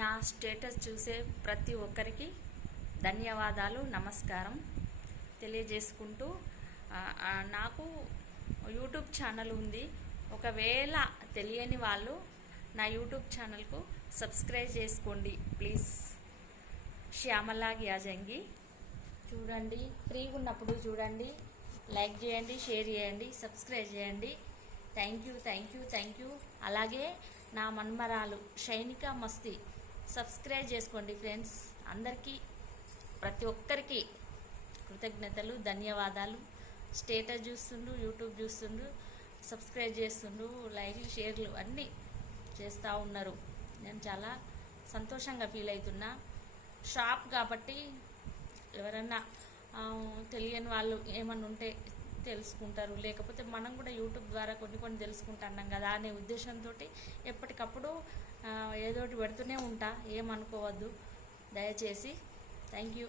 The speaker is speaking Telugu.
నా స్టేటస్ చూసే ప్రతి ఒక్కరికి ధన్యవాదాలు, నమస్కారం తెలియజేసుకుంటూ నాకు యూట్యూబ్ ఛానల్ ఉంది. ఒకవేళ తెలియని వాళ్ళు నా యూట్యూబ్ ఛానల్కు సబ్స్క్రైబ్ చేసుకోండి ప్లీజ్. శ్యామలా గ్యాజంగి చూడండి, ఫ్రీగా ఉన్నప్పుడు చూడండి, లైక్ చేయండి, షేర్ చేయండి, సబ్స్క్రైబ్ చేయండి. Thank you. అలాగే నా మన్మరాలు షైనికా మస్తి సబ్స్క్రైబ్ చేసుకోండి ఫ్రెండ్స్. అందరికీ ప్రతి ఒక్కరికి కృతజ్ఞతలు, ధన్యవాదాలు. స్టేటస్ చూస్తుండు, యూట్యూబ్ చూస్తుండు, సబ్స్క్రైబ్ చేస్తుండు, లైక్లు షేర్లు అన్నీ చేస్తూ ఉన్నారు. నేను చాలా సంతోషంగా ఫీల్ అవుతున్నా. షాప్ కాబట్టి ఎవరన్నా తెలియని వాళ్ళు ఏమన్నా ఉంటే తెలుసుకుంటారు, లేకపోతే మనం కూడా యూట్యూబ్ ద్వారా కొన్ని తెలుసుకుంటున్నాం కదా అనే ఉద్దేశంతో ఎప్పటికప్పుడు ఏదోటి పెడుతూనే ఉంటా. ఏమనుకోవద్దు దయచేసి. Thank you.